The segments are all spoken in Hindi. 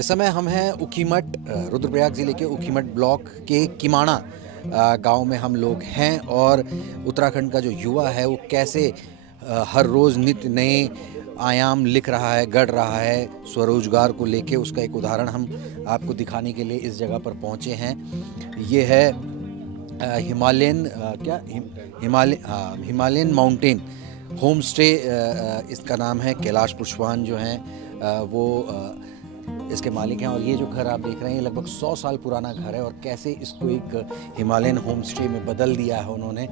इस समय हम हैं ऊखीमठ, रुद्रप्रयाग ज़िले के ऊखीमठ ब्लॉक के किमाणा गांव में हम लोग हैं। और उत्तराखंड का जो युवा है वो कैसे हर रोज़ नित्य नए आयाम लिख रहा है, गढ़ रहा है स्वरोजगार को लेके, उसका एक उदाहरण हम आपको दिखाने के लिए इस जगह पर पहुंचे हैं। ये है Himalayan Himalayan mountain home stay, इसका नाम है। कैलाश पुष्पान जो हैं वो इसके मालिक हैं। और ये जो घर आप देख रहे हैं ये लगभग 100 साल पुराना घर है। और कैसे इसको एक हिमालयन होम स्टे में बदल दिया है उन्होंने।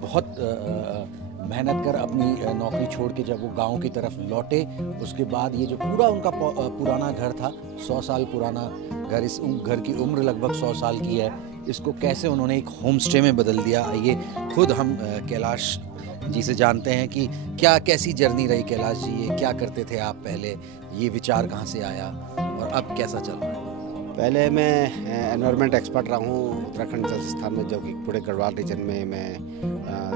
बहुत मेहनत कर अपनी नौकरी छोड़ के जब वो गांव की तरफ लौटे, उसके बाद ये जो पूरा उनका पुराना घर था, 100 साल पुराना घर, इस घर की उम्र लगभग 100 साल की है, इसको कैसे उन्होंने एक होम स्टे में बदल दिया। आइए खुद हम कैलाश जी से जानते हैं कि कैसी जर्नी रही कैलाश जी, ये क्या करते थे आप पहले, ये विचार कहाँ से आया और अब कैसा चल रहा है। पहले मैं एनवायरनमेंट एक्सपर्ट रहा हूँ उत्तराखंड जल संस्थान में, जो कि पूरे गढ़वाल रीजन में मैं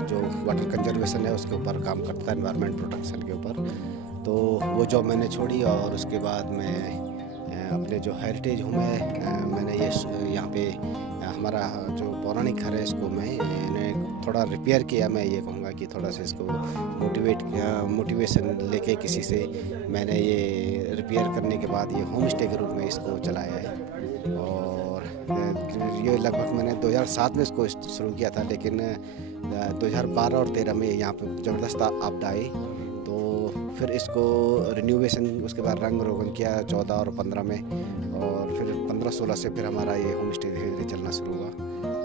जो वाटर कंजर्वेशन है उसके ऊपर काम करता है, एनवायरनमेंट प्रोटेक्शन के ऊपर। तो वो जॉब मैंने छोड़ी और उसके बाद मैं अपने जो हेरिटेज हूँ मैंने ये यहाँ पे हमारा जो पौराणिक घर है इसको मैंने थोड़ा रिपेयर किया। मैं ये कहूँगा कि थोड़ा सा इसको मोटिवेशन लेके किसी से मैंने ये रिपेयर करने के बाद ये होम स्टे के रूप में इसको चलाया है। और ये लगभग मैंने 2007 में इसको शुरू किया था, लेकिन 2012 और 13 में यहाँ पे ज़बरदस्त आपदा आई, तो फिर इसको रिन्यूवेशन, उसके बाद रंग रोगन किया 14 और 15 में, और फिर 15-16 से फिर हमारा ये होम स्टे धीरे धीरे चलना शुरू हुआ।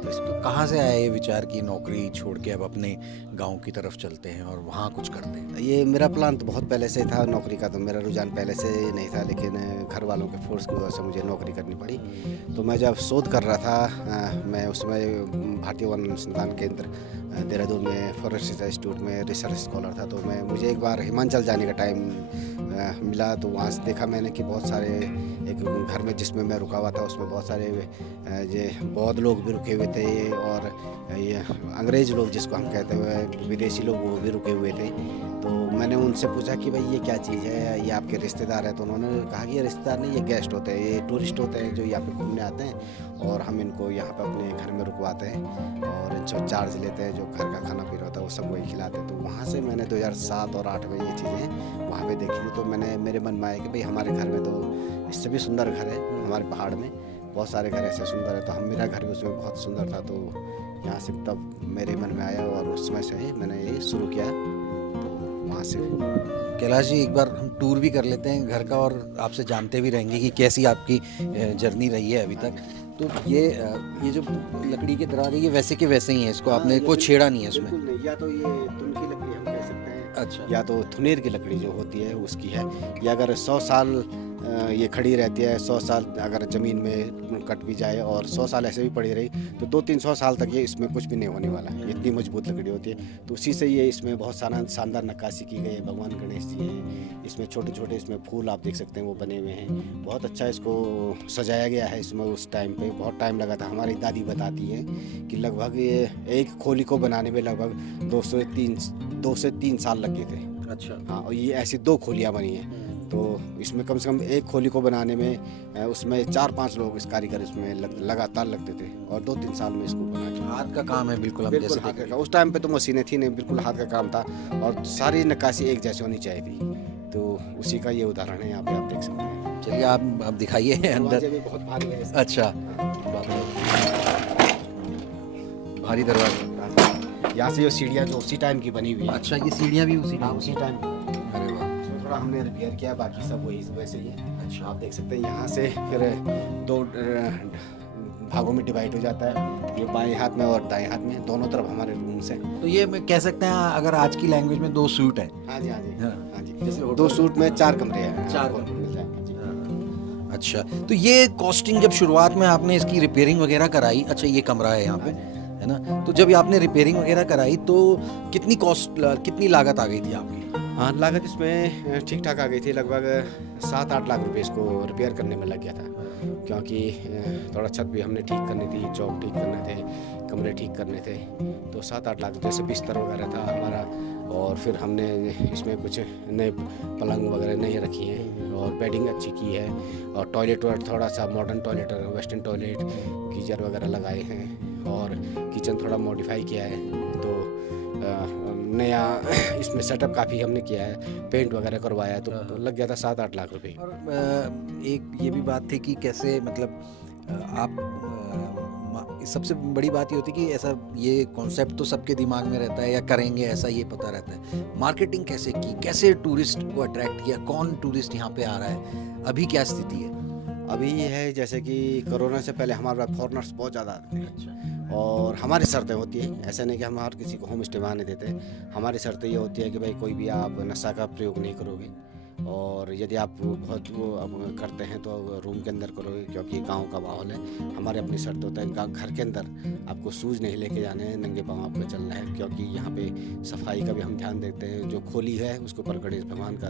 तो कहाँ से आया ये विचार कि नौकरी छोड़ के अब अपने गांव की तरफ चलते हैं और वहाँ कुछ करते हैं। ये मेरा प्लान तो बहुत पहले से था नौकरी का, तो मेरा रुझान पहले से नहीं था, लेकिन घर वालों के फोर्स की वजह से मुझे नौकरी करनी पड़ी। तो मैं जब शोध कर रहा था, मैं उसमें भारतीय वन अनुसंधान केंद्र देहरादून में फॉरेस्ट रिसर्च इंस्टीट्यूट में रिसर्च स्कॉलर था। तो मुझे एक बार हिमाचल जाने का टाइम मिला, तो वहाँ से देखा मैंने कि बहुत सारे, एक घर में जिसमें मैं रुका हुआ था उसमें बहुत सारे ये बौद्ध लोग भी रुके हुए थे, और ये अंग्रेज़ लोग जिसको हम कहते हैं, विदेशी लोग, वो भी रुके हुए थे। तो मैंने उनसे पूछा कि भाई ये क्या चीज़ है, ये आपके रिश्तेदार हैं? तो उन्होंने कहा कि ये रिश्तेदार नहीं, ये गेस्ट होते हैं, ये टूरिस्ट होते हैं जो यहाँ पे घूमने आते हैं, और हम इनको यहाँ पे अपने घर में रुकवाते हैं और इनसे चार्ज लेते हैं, जो घर का खाना पीना होता है वो सब वही खिलाते हैं। तो वहाँ से मैंने 2007 और 8 में ये चीज़ें वहाँ पे देखी थी। तो मेरे मन में आया कि भाई हमारे घर में तो इससे भी सुंदर घर है, हमारे पहाड़ में बहुत सारे घर ऐसे सुंदर है, तो मेरा घर भी उसमें बहुत सुंदर था। तो यहाँ से तब मेरे मन में आया और उस समय से ही मैंने ये शुरू किया। तो वहाँ से कैलाश जी एक बार हम टूर भी कर लेते हैं घर का, और आपसे जानते भी रहेंगे कि कैसी आपकी जर्नी रही है अभी तक। तो ये जो लकड़ी के दरार है ये वैसे के वैसे ही है, इसको आपने कोई छेड़ा नहीं है इसमें? बिल्कुल नहीं, या तो ये तुन की लकड़ी हम कह सकते हैं, अच्छा, या तो थुनेर की लकड़ी जो होती है उसकी है। या अगर 100 साल ये खड़ी रहती है, 100 साल अगर ज़मीन में कट भी जाए और 100 साल ऐसे भी पड़ी रही, तो 200-300 साल तक ये इसमें कुछ भी नहीं होने वाला, इतनी मजबूत लकड़ी होती है। तो उसी से ये इसमें बहुत सारा शानदार नक्काशी की गई है। भगवान गणेश जी हैं, इसमें छोटे छोटे इसमें फूल आप देख सकते हैं वो बने हुए हैं। बहुत अच्छा इसको सजाया गया है। इसमें उस टाइम पे बहुत टाइम लगा था। हमारी दादी बताती है कि लगभग ये एक खोली को बनाने में लगभग 2 से 3 साल लग गए थे। अच्छा, हाँ, और ये ऐसी 2 खोलियाँ बनी हैं। तो इसमें कम से कम एक खोली को बनाने में उसमें 4-5 लोग इस कारीगर इसमें लगातार लगते थे, और 2-3 साल में इसको बना के। हाथ का काम है बिल्कुल, हम बिल्कुल जैसे हाथ देख रहे का, उस टाइम पे तो मशीनें थी नहीं, बिल्कुल हाथ का काम था, और सारी नक्काशी एक जैसी होनी चाहिए थी। तो उसी का ये उदाहरण है, यहाँ पे आप देख सकते हैं। चलिए आप अब दिखाइए अंदर। दरवाजे भी बहुत भारी है इसके। अच्छा, भारी दरवाजा। यहाँ से ये सीढ़ियाँ जो उसी टाइम की बनी हुई है। अच्छा, ये सीढ़ियाँ भी उसी हाँ, उसी टाइम। अरे वाह, थोड़ा हमने रिपेयर किया, बाकी सब वही वैसे ही है। अच्छा, आप देख सकते हैं यहाँ से फिर 2 भागों में डिवाइड हो जाता है, ये बाएं हाथ में और दाएं हाथ में, दोनों तरफ हमारे रूम्स हैं। तो ये मैं कह सकते हैं अगर आज की लैंग्वेज में 2 सूट हैं। हाँ जी, हाँ जी, हाँ। हाँ जी। जैसे 2 सूट में 4 कमरे हैं, 4 आपको मिल जाएंगे जी। अच्छा, तो ये कॉस्टिंग जब शुरुआत में आपने इसकी रिपेयरिंग वगैरह कराई, अच्छा ये कमरा है यहाँ पे, है ना? तो जब आपने रिपेयरिंग वगैरह कराई तो कितनी लागत आ गई थी आपकी? हाँ, लागत इसमें ठीक ठाक आ गई थी, लगभग 7-8 लाख रुपए इसको रिपेयर करने में लग गया था, क्योंकि थोड़ा छत भी हमने ठीक करनी थी, चौक ठीक करने थे, कमरे ठीक करने थे। तो 7-8 लाख, जैसे बिस्तर वगैरह था हमारा, और फिर हमने इसमें कुछ नए पलंग वगैरह नए रखी हैं, और बेड शेडिंग अच्छी की है और टॉयलेट थोड़ा सा modern toilet, western toilet, geyser वगैरह लगाए हैं और किचन थोड़ा मॉडिफाई किया है। तो नया इसमें सेटअप काफ़ी हमने किया है, पेंट वगैरह करवाया है, तो लग गया था 7-8 लाख रुपए। और एक ये भी बात थी कि कैसे मतलब सबसे बड़ी बात ये होती है कि ऐसा ये कॉन्सेप्ट तो सबके दिमाग में रहता है या करेंगे ऐसा ये पता रहता है, मार्केटिंग कैसे की, कैसे टूरिस्ट को अट्रैक्ट किया, कौन टूरिस्ट यहाँ पे आ रहा है, अभी क्या स्थिति है? अभी ये है जैसे कि कोरोना से पहले हमारे पास फॉरेनर्स बहुत ज़्यादा आते हैं। अच्छा। और हमारी शर्तें होती हैं, ऐसा नहीं कि हम हर किसी को होम स्टे में आने देते। हमारी शर्तें ये होती है कि भाई कोई भी आप नशा का प्रयोग नहीं करोगे और यदि आप बहुत वो अब करते हैं तो रूम के अंदर करोगे, क्योंकि गांव का माहौल है। हमारे अपनी शर्त होता है घर के अंदर आपको शूज़ नहीं लेके जाने हैं, नंगे पाँव आपको चलना है, क्योंकि यहाँ पे सफाई का भी हम ध्यान देते हैं। जो खोली है उसको पर गणेश भगवान का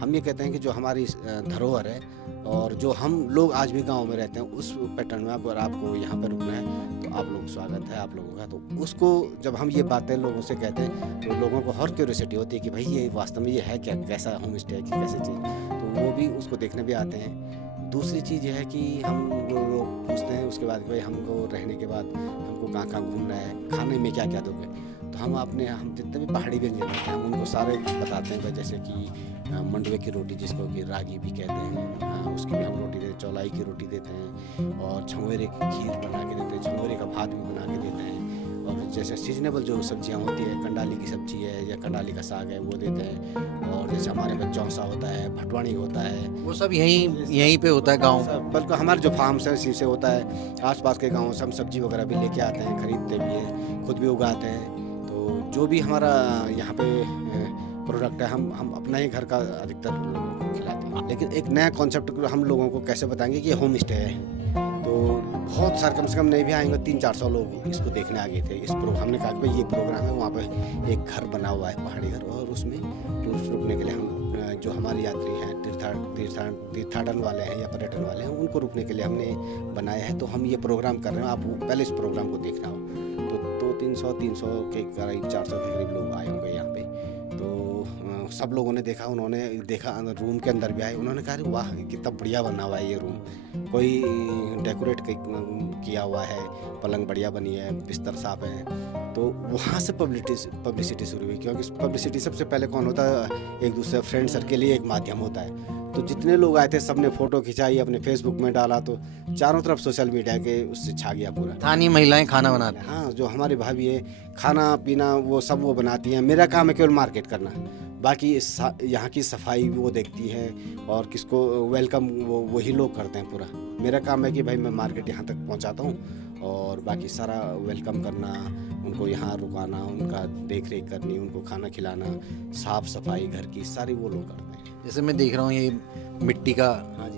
हम ये कहते हैं कि जो हमारी धरोहर है और जो हम लोग आज भी गाँव में रहते हैं उस पैटर्न में अगर आपको यहाँ पर रुकना है तो आप लोग स्वागत है आप लोगों का। तो उसको जब हम ये बातें लोगों से कहते हैं तो लोगों को हर क्यूरियोसिटी होती है कि भाई ये वास्तव में ये है क्या, कैसा होम स्टे है कि कैसी चीज़, तो वो भी उसको देखने भी आते हैं। दूसरी चीज़ ये है कि हम लोग पूछते हैं उसके बाद भाई हमको रहने के बाद हमको कहाँ कहाँ घूमना है, खाने में क्या क्या दोगे, तो हम जितने भी पहाड़ी व्यंजन हैं हम उनको सारे बताते हैं। जैसे कि मंडवे की रोटी जिसको कि रागी भी कहते हैं, उसकी भी हम रोटी देते हैं, चौलाई की रोटी देते हैं और छमुएरे की खीर बना के देते हैं, छमुएरे का भात भी बना के देते हैं। और जैसे सीजनेबल जो सब्जियां होती है, कंडाली की सब्जी है या कंडाली का साग है वो देते हैं। और जैसे हमारे पास चौंसा होता है, भटवानी होता है, वो सब यहीं पे होता है गाँव। बल्कि हमारे जो फार्म्स हैं इसी से होता है। आसपास के गाँव से हम सब्जी वगैरह भी लेके आते हैं, खरीदते भी हैं, खुद भी उगाते हैं। तो जो भी हमारा यहाँ पे प्रोडक्ट है हम अपना ही घर का अधिकतर लोगों को खिलाते हैं। लेकिन एक नया कॉन्सेप्ट हम लोगों को कैसे बताएंगे कि ये होम स्टे है, तो बहुत सारे कम से कम नहीं भी आएंगे 300-400 लोग इसको देखने आ गए थे। हमने कहा कि भाई ये प्रोग्राम है, वहाँ पे एक घर बना हुआ है पहाड़ी घर, और उसमें टूरिस्ट रुकने के लिए हम जो हमारे यात्री हैं तीर्थाटन वाले हैं या पर्यटन वाले हैं उनको रुकने के लिए हमने बनाया है। तो हम ये प्रोग्राम कर रहे हैं, आपको पहले इस प्रोग्राम को देखना हो तो 300 के करीब 400 के करीब लोग आए होंगे यहाँ पे। तो सब लोगों ने देखा, उन्होंने देखा, रूम के अंदर भी आए, उन्होंने कहा अरे वाह कितना बढ़िया बना हुआ है ये रूम, कोई डेकोरेट किया हुआ है, पलंग बढ़िया बनी है, बिस्तर साफ है। तो वहाँ से पब्लिसिटी शुरू हुई, क्योंकि पब्लिसिटी सबसे पहले कौन होता है, एक दूसरे फ्रेंड सर्कल ही एक माध्यम होता है। तो जितने लोग आए थे सबने फ़ोटो खिंचाई, अपने फेसबुक में डाला, तो चारों तरफ सोशल मीडिया के उससे छा गया पूरा। स्थानीय महिलाएं खाना बनाती हैं। हाँ, जो हमारे भाभी है खाना पीना वो सब वो बनाती हैं। मेरा काम है केवल मार्केट करना, बाकी यहाँ की सफाई वो देखती हैं और किसको वेलकम वही लोग करते हैं पूरा। मेरा काम है कि भाई मैं मार्केट यहाँ तक पहुँचाता हूँ और बाकी सारा वेलकम करना, उनको यहाँ रुकाना, उनका देख रेख करनी, उनको खाना खिलाना, साफ़ सफाई घर की सारी वो लोग करते हैं। जैसे मैं देख रहा हूँ ये मिट्टी का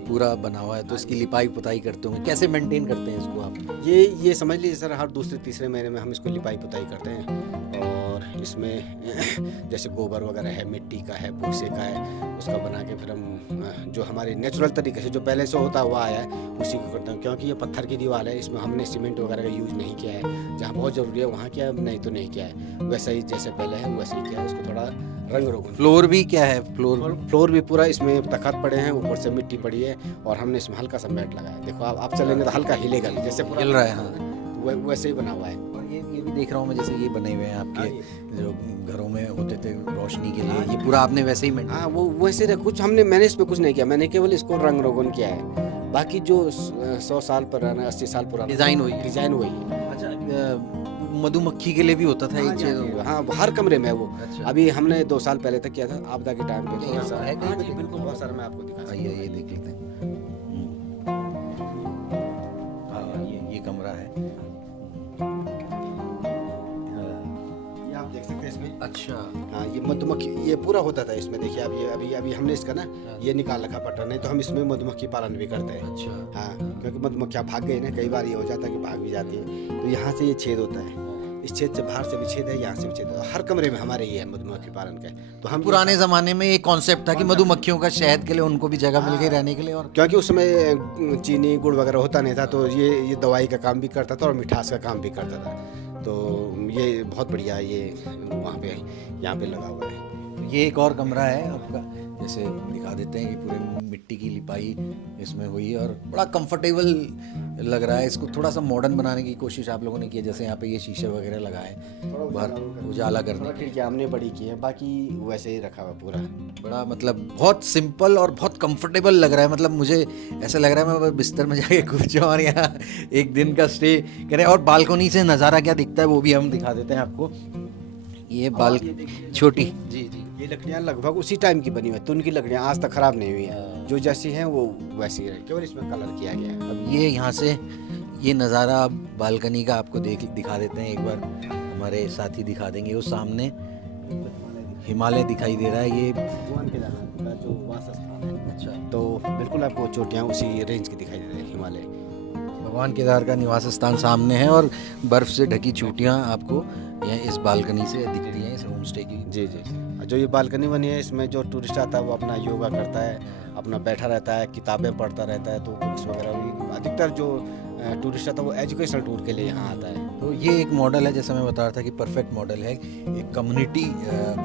पूरा बना हुआ है, तो इसकी लिपाई पुताई करते होंगे, कैसे मेंटेन करते हैं इसको आप? ये समझ लीजिए सर, हर दूसरे तीसरे महीने में हम इसको लिपाई पुताई करते हैं। और इसमें जैसे गोबर वगैरह है, मिट्टी का है, भूसे का है, उसका बना के फिर हम जो हमारे नेचुरल तरीके से जो पहले से होता हुआ आया है उसी को करते हैं। क्योंकि ये पत्थर की दीवार है, इसमें हमने सीमेंट वगैरह का यूज़ नहीं किया है, जहाँ बहुत ज़रूरी है वहाँ किया है, नहीं तो नहीं किया है। वैसा ही जैसे पहले है वैसे ही किया है, उसको थोड़ा रंग रोगन। फ्लोर भी क्या है? फ्लोर भी पूरा इसमें तखत पड़े हैं, ऊपर से मिट्टी पड़ी है और हमने इसमें हल्का सा मैट लगाया। देखो आप चलेंगे तो हल्का हिलेगा, जैसे पूरा हिल रहा है। हाँ, वैसे ही बना हुआ है। और ये भी देख रहा हूँ मैं, जैसे ये बने हुए हैं आपके जो घरों में होते थे रोशनी के लिए, ये पूरा आपने वैसे ही हाँ, वो वैसे कुछ मैंने इस पे कुछ नहीं किया, मैंने केवल इसको रंग रोगन किया है। बाकी जो 100 साल पुराना 80 साल पुराना डिज़ाइन वही है। अच्छा, मधुमक्खी के लिए भी होता था ये चीज़? हाँ, हर कमरे में है वो। अच्छा। अभी हमने 2 साल पहले तक किया था, आपदा के टाइम पे थोड़ा सा है कहीं पे? बिल्कुल बहुत सारा मैं आपको दिखा सकता हूँ। ये देख लेते हैं। हाँ, ये कमरा है। ये आप देख सकते हैं इसमें। अच्छा। हाँ, ये मधुमक्खी ये पूरा होता था इसमें। देखिए अब ये अभी हमने इसका ना ये निकाल रखा पट्टा, नहीं तो हम इसमें मधुमक्खी पालन भी करते हैं। अच्छा। हाँ, क्योंकि मधुमक्खियाँ भाग गई ना, कई बार ये हो जाता है कि भाग भी जाती है, तो यहाँ से ये छेद होता है, इस छेद से बाहर से भी छेद है, यहाँ से भी छेद है। हर कमरे में हमारे ये है मधुमक्खी पालन का। तो हम पुराने ज़माने में एक कॉन्सेप्ट था कि मधुमक्खियों का शहद के लिए उनको भी जगह मिल गई रहने के लिए, और क्योंकि उस समय चीनी गुड़ वगैरह होता नहीं था, तो ये दवाई का काम भी करता था और मिठास का काम भी करता था। तो ये बहुत बढ़िया ये वहाँ पे यहाँ पे लगा हुआ है। ये एक और कमरा है आपका जैसे दिखा देते हैं। ये पूरे मिट्टी की लिपाई इसमें हुई है और बड़ा कंफर्टेबल लग रहा है। इसको थोड़ा सा मॉडर्न बनाने की कोशिश आप लोगों ने की है, जैसे यहाँ पे ये शीशे वगैरह लगाए बाहर उजाला करने के। खिड़कियाँ हमने बड़ी की है, बाकी वैसे ही रखा हुआ पूरा। बड़ा मतलब बहुत सिंपल और बहुत कंफर्टेबल लग रहा है। मतलब मुझे ऐसा लग रहा है मैं बिस्तर में जाके कूद जाऊँ और यहाँ एक दिन का स्टे करें। और बालकनी से नज़ारा क्या दिखता है वो भी हम दिखा देते हैं आपको। ये बाल छोटी जी जी, ये लकड़ियाँ लगभग उसी टाइम की बनी हुई है, तो उनकी लकड़ियाँ आज तक खराब नहीं हुई हैं, जो जैसी हैं वो वैसी है, केवल इसमें कलर किया गया है। अब ये यहाँ से ये नज़ारा आप बालकनी का आपको दिखा देते हैं एक बार। हमारे साथी दिखा देंगे। वो सामने हिमालय दिखाई दे रहा है। ये भगवान केदारनाथ का जो वास स्थान है, अच्छा, तो बिल्कुल आपको चोटियाँ उसी रेंज की दिखाई दे रही है। हिमालय भगवान केदार का निवास स्थान सामने है और बर्फ़ से ढकी चोटियाँ आपको यहाँ इस बालकनी से दिखती हैं, इस होम स्टे की। जी जी, जो ये बालकनी बनी है, इसमें जो टूरिस्ट आता है वो अपना योगा करता है, अपना बैठा रहता है, किताबें पढ़ता रहता है। तो बुक्स वगैरह भी अधिकतर जो टूरिस्ट आता है वो एजुकेशनल टूर के लिए यहाँ आता है। तो ये एक मॉडल है, जैसा मैं बता रहा था कि परफेक्ट मॉडल है। एक कम्युनिटी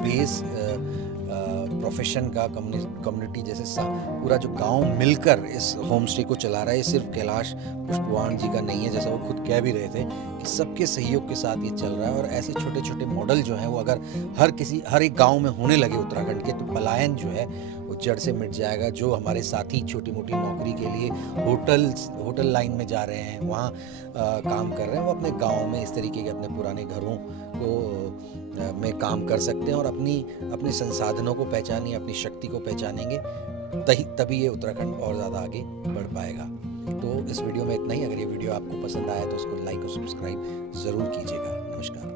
बेस प्रोफेशन का कम्युनिटी जैसे पूरा जो गांव मिलकर इस होम स्टे को चला रहा है। ये सिर्फ कैलाश पुष्पवान जी का नहीं है, जैसा वो खुद कह भी रहे थे कि सबके सहयोग के साथ ये चल रहा है। और ऐसे छोटे छोटे मॉडल जो हैं वो अगर हर एक गांव में होने लगे उत्तराखंड के, तो पलायन जो है वो जड़ से मिट जाएगा। जो हमारे साथी छोटी मोटी नौकरी के लिए होटल लाइन में जा रहे हैं, वहाँ काम कर रहे हैं, वो अपने गांव में इस तरीके के अपने पुराने घरों को में काम कर सकते हैं और अपने संसाधनों को पहचानिए, अपनी शक्ति को पहचानेंगे, तभी ये उत्तराखंड और ज़्यादा आगे बढ़ पाएगा। तो इस वीडियो में इतना ही। अगर ये वीडियो आपको पसंद आया तो उसको लाइक और सब्सक्राइब ज़रूर कीजिएगा। नमस्कार।